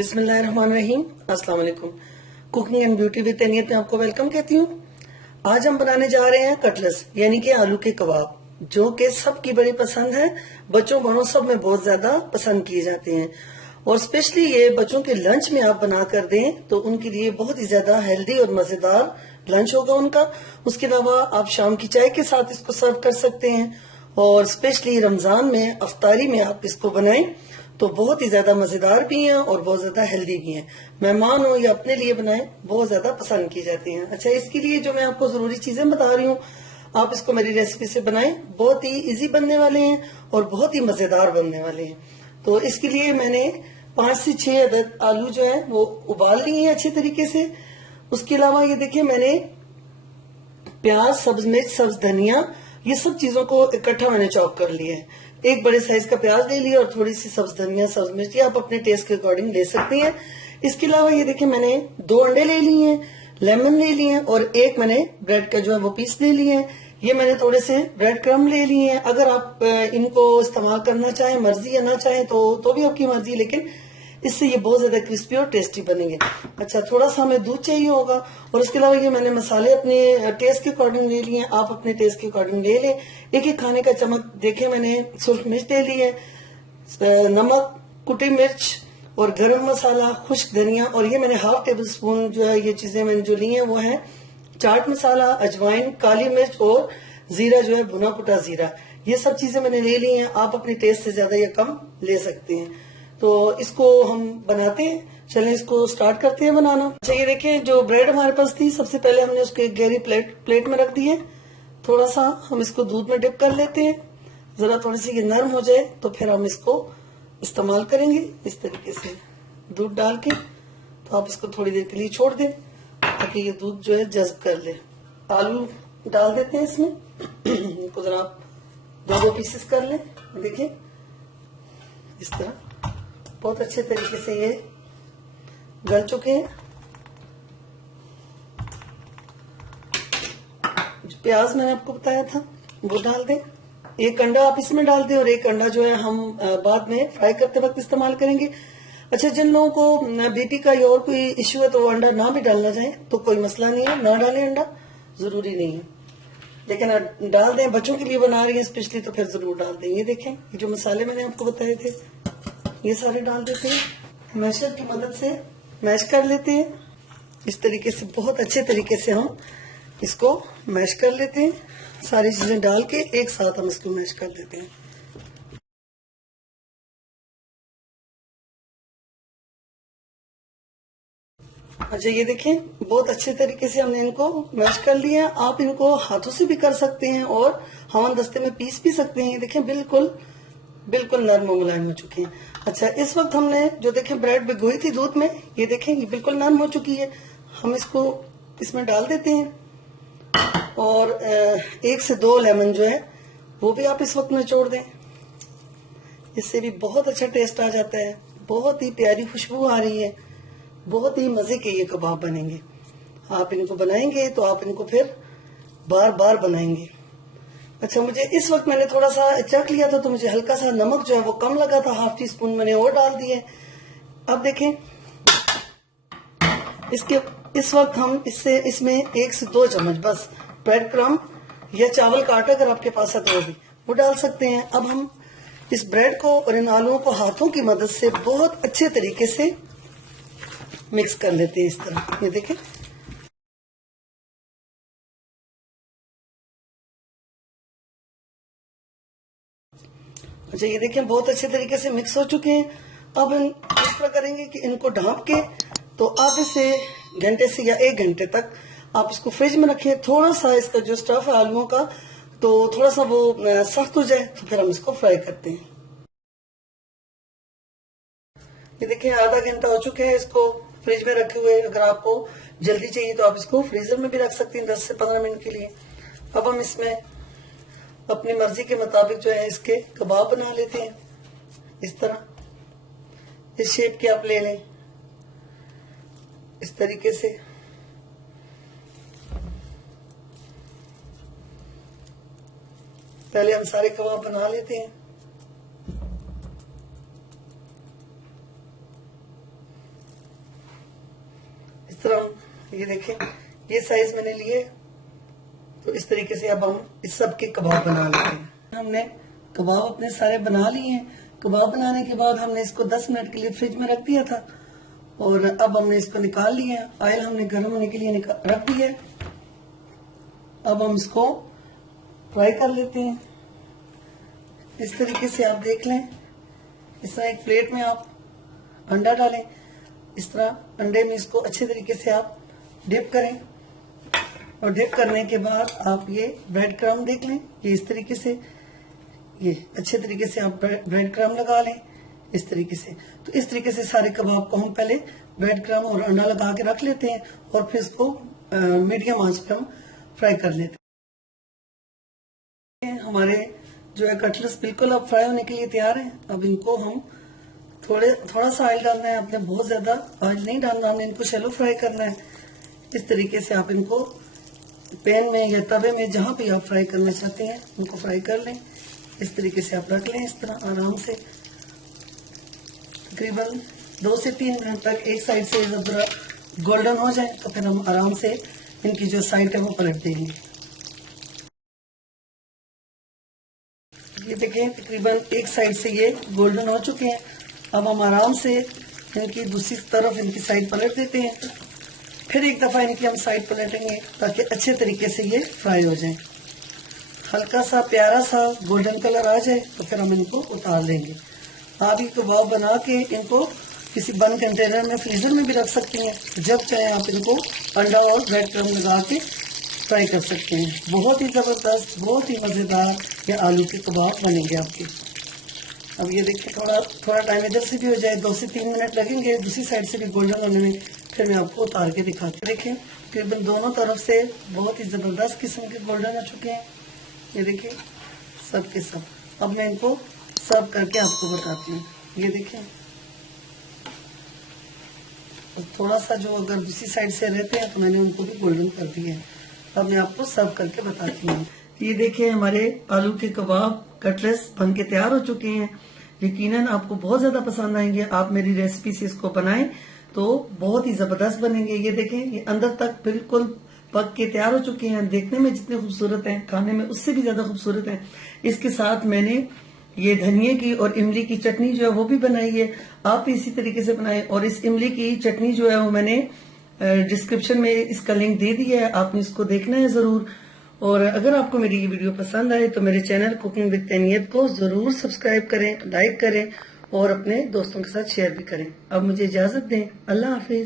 बिस्मिल्लाहिर्रहमानिर्रहीम। अस्सलाम वालेकुम। कुकिंग एंड ब्यूटी विद तनियत में आपको वेलकम कहती हूँ। आज हम बनाने जा रहे हैं कटलेट्स यानी कि आलू के कबाब, जो कि सबकी बड़ी पसंद है। बच्चों बड़ों सब में बहुत ज्यादा पसंद किए जाते हैं और स्पेशली ये बच्चों के लंच में आप बना कर दें तो उनके लिए बहुत ही ज्यादा हेल्दी और मजेदार लंच होगा उनका। उसके अलावा आप शाम की चाय के साथ इसको सर्व कर सकते हैं और स्पेशली रमजान में अफ्तारी में आप इसको बनाएं तो बहुत ही ज्यादा मजेदार भी हैं और बहुत ज्यादा हेल्दी भी हैं। मेहमान हो या अपने लिए बनाएं, बहुत ज्यादा पसंद की जाती हैं। अच्छा, इसके लिए जो मैं आपको जरूरी चीजें बता रही हूँ, आप इसको मेरी रेसिपी से बनाएं। बहुत ही इजी बनने वाले हैं और बहुत ही मजेदार बनने वाले हैं। तो इसके लिए मैंने 5 से 6 अदद आलू जो है वो उबाल लिए हैं अच्छे तरीके से। उसके अलावा ये देखिए, मैंने प्याज, सब्ज मिर्च, सब्ज धनिया, ये सब चीजों को इकट्ठा मैंने चॉप कर लिया है। एक बड़े साइज का प्याज ले लिया और थोड़ी सी सब्ज धनिया, सब्ज मिर्च, ये आप अपने टेस्ट के अकॉर्डिंग ले सकते हैं। इसके अलावा ये देखिए, मैंने 2 अंडे ले लिए हैं, लेमन ले लिए हैं और एक मैंने ब्रेड का जो है वो पीस ले लिए हैं। ये मैंने थोड़े से ब्रेड क्रम्ब ले लिए हैं। अगर आप इनको इस्तेमाल करना चाहें, मर्जी या ना चाहें तो भी आपकी मर्जी, लेकिन इससे ये बहुत ज्यादा क्रिस्पी और टेस्टी बनेंगे। अच्छा, थोड़ा सा हमें दूध चाहिए होगा और इसके अलावा ये मैंने मसाले अपने टेस्ट के अकॉर्डिंग ले लिए हैं। आप अपने टेस्ट के अकॉर्डिंग ले लें। एक खाने का चम्मच देखे मैंने सुर्ख मिर्च ले ली है, नमक, कुटी मिर्च और गरम मसाला, खुश्क धनिया, और ये मैंने ½ टेबल स्पून जो है ये चीजें मैंने जो ली हैं वो है चाट मसाला, अजवाइन, काली मिर्च और जीरा जो है भुना कुटा जीरा। ये सब चीजें मैंने ले ली हैं। आप अपनी टेस्ट से ज्यादा या कम ले सकते हैं। तो इसको हम बनाते हैं, चलें इसको स्टार्ट करते हैं बनाना। अच्छा, ये देखिए, जो ब्रेड हमारे पास थी, सबसे पहले हमने उसको एक गहरी प्लेट में रख दी है। थोड़ा सा हम इसको दूध में डिप कर लेते हैं। जरा थोड़ी सी ये नरम हो जाए तो फिर हम इसको इस्तेमाल करेंगे। इस तरीके से दूध डाल के तो आप इसको थोड़ी देर के लिए छोड़ दें ताकि ये दूध जो है जज्ब कर ले। आलू डाल देते हैं इसमें। इनको जरा आप 2 पीसेस कर लें। देखिए, इस तरह बहुत अच्छे तरीके से ये गल चुके हैं। प्याज मैंने आपको बताया था वो डाल दें। एक अंडा आप इसमें डाल दें और एक अंडा जो है हम बाद में फ्राई करते वक्त इस्तेमाल करेंगे। अच्छा, जिन लोगों को बीपी का या और कोई इश्यू है तो वो अंडा ना भी डालना चाहें तो कोई मसला नहीं है, ना डालें, अंडा जरूरी नहीं है, लेकिन डाल दें। बच्चों के लिए बना रही है स्पेशली तो फिर जरूर डाल दें। ये देखें, ये जो मसाले मैंने आपको बताए थे ये सारे डाल देते हैं। मैशर की मदद से मैश कर लेते हैं। इस तरीके से बहुत अच्छे तरीके से हम इसको मैश कर लेते हैं। सारी चीजें डाल के एक साथ हम इसको मैश कर देते हैं। अच्छा, ये देखें, बहुत अच्छे तरीके से हमने इनको मैश कर लिया। आप इनको हाथों से भी कर सकते हैं और हवन दस्ते में पीस भी सकते हैं। ये देखें, बिल्कुल बिल्कुल नरम और मुलायम हो चुकी है। अच्छा, इस वक्त हमने जो देखें ब्रेड भिगोई थी दूध में, ये देखें ये बिल्कुल नरम हो चुकी है। हम इसको इसमें डाल देते हैं और 1 से 2 लेमन जो है वो भी आप इस वक्त निचोड़ दें। इससे भी बहुत अच्छा टेस्ट आ जाता है। बहुत ही प्यारी खुशबू आ रही है। बहुत ही मजे के ये कबाब बनेंगे। आप इनको बनाएंगे तो आप इनको फिर बार बार बनाएंगे। अच्छा, मुझे इस वक्त मैंने थोड़ा सा चख लिया था तो मुझे हल्का सा नमक जो है वो कम लगा था, ½ टीस्पून मैंने और डाल दिए। अब देखें, इस वक्त हम इसमें 1 से 2 चम्मच बस ब्रेड क्रम्ब या चावल का आटा अगर आपके पास है तो वो डाल सकते हैं। अब हम इस ब्रेड को और इन आलूओं को हाथों की मदद से बहुत अच्छे तरीके से मिक्स कर लेते हैं इस तरह। ये देखें, अच्छा, ये देखें बहुत अच्छे तरीके से मिक्स हो चुके हैं। अब हम इस तरह करेंगे कि इनको ढांप के तो आधे से घंटे से या 1 घंटे तक आप इसको फ्रिज में रखें। थोड़ा सा इसका जो स्टफ है आलूओं का तो थोड़ा सा वो सख्त हो जाए तो फिर हम इसको फ्राई करते हैं। ये देखिए, आधा घंटा हो चुके हैं इसको फ्रिज में रखे हुए। अगर आपको जल्दी चाहिए तो आप इसको फ्रीजर में भी रख सकते हैं 10 से 15 मिनट के लिए। अब हम इसमें अपनी मर्जी के मुताबिक जो है इसके कबाब बना लेते हैं। इस तरह इस शेप के आप ले लें, इस तरीके से। पहले हम सारे कबाब बना लेते हैं। इस तरह ये देखें, ये साइज मैंने लिए। तो इस तरीके से अब हम इस सब के कबाब बना लेते हैं। हमने कबाब अपने सारे बना लिए हैं। कबाब बनाने के बाद हमने इसको 10 मिनट के लिए फ्रिज में रख दिया था और अब हमने इसको निकाल लिया। ऑयल हमने गर्म होने के लिए रख दिया है। अब हम इसको फ्राई कर लेते हैं। इस तरीके से आप देख लें, इस तरह एक प्लेट में आप अंडा डालें, इस तरह अंडे में इसको अच्छे तरीके से आप डिप करें और डिप करने के बाद आप ये ब्रेड क्रम्ब देख लें, ये इस तरीके से, ये अच्छे तरीके से आप ब्रेड क्रम्ब लगा लें इस तरीके से। तो इस तरीके से सारे कबाब को हम पहले ब्रेड क्रम्ब और अंडा लगा के रख लेते हैं और फिर इसको मीडियम आंच पे हम फ्राई कर लेते हैं। हमारे जो है कटलेट्स बिल्कुल अब फ्राई होने के लिए तैयार हैं। अब इनको हम थोड़ा सा ऑयल डालना है, आपने बहुत ज्यादा ऑयल नहीं डालना, हमने इनको शैलो फ्राई करना है। इस तरीके से आप इनको पैन में या तवे में जहां भी आप फ्राई करना चाहते हैं उनको फ्राई कर लें। इस तरीके से आप रख लें, इस तरह आराम से तकरीबन 2 से 3 मिनट तक एक साइड से जब गोल्डन हो जाए तो फिर हम आराम से इनकी जो साइड है वो पलट देंगे। ये देखें, तकरीबन एक साइड से ये गोल्डन हो चुके हैं। अब हम आराम से इनकी दूसरी तरफ इनकी साइड पलट देते हैं। फिर एक दफा इनकी हम साइड पलटेंगे ताकि अच्छे तरीके से ये फ्राई हो जाए। हल्का सा प्यारा सा गोल्डन कलर आ जाए तो फिर हम इनको उतार लेंगे। आप ये कबाब बना के इनको किसी बंद कंटेनर में फ्रीजर में भी रख सकती हैं। जब चाहे आप इनको अंडा और ब्रेड क्रम्ब लगा के फ्राई कर सकते हैं। बहुत ही जबरदस्त, बहुत ही मजेदार ये आलू के कबाब बनेंगे आपके। अब ये देखिए, थोड़ा टाइम इधर से भी हो जाए, 2 से 3 मिनट लगेंगे दूसरी साइड से भी गोल्डन होने में। फिर मैं आपको उतार के दिखाती हूँ। देखिए, तकरीबन दोनों तरफ से बहुत ही जबरदस्त किस्म के गोल्डन हो चुके हैं। ये देखिए सब के सब। अब मैं इनको सर्व करके आपको बताती हूँ। ये देखिए, थोड़ा सा जो अगर दूसरी साइड से रहते हैं तो मैंने उनको भी गोल्डन कर दिया है। अब मैं आपको सर्व करके बताती हूँ। ये देखिए, हमारे आलू के कबाब कटलेट्स बन के तैयार हो चुके हैं। यकीनन आपको बहुत ज्यादा पसंद आएंगे। आप मेरी रेसिपी से इसको बनाएं तो बहुत ही जबरदस्त बनेंगे। ये देखें, ये अंदर तक बिल्कुल पक के तैयार हो चुके हैं। देखने में जितने खूबसूरत हैं, खाने में उससे भी ज्यादा खूबसूरत हैं। इसके साथ मैंने ये धनिए की और इमली की चटनी जो है वो भी बनाई है। आप इसी तरीके से बनाएं। और इस इमली की चटनी जो है वो मैंने डिस्क्रिप्शन में इसका लिंक दे दिया है, आपने इसको देखना है जरूर। और अगर आपको मेरी ये वीडियो पसंद आए तो मेरे चैनल कुकिंग विद तैनियत को जरूर सब्सक्राइब करें, लाइक करें और अपने दोस्तों के साथ शेयर भी करें। अब मुझे इजाजत दें। अल्लाह हाफिज।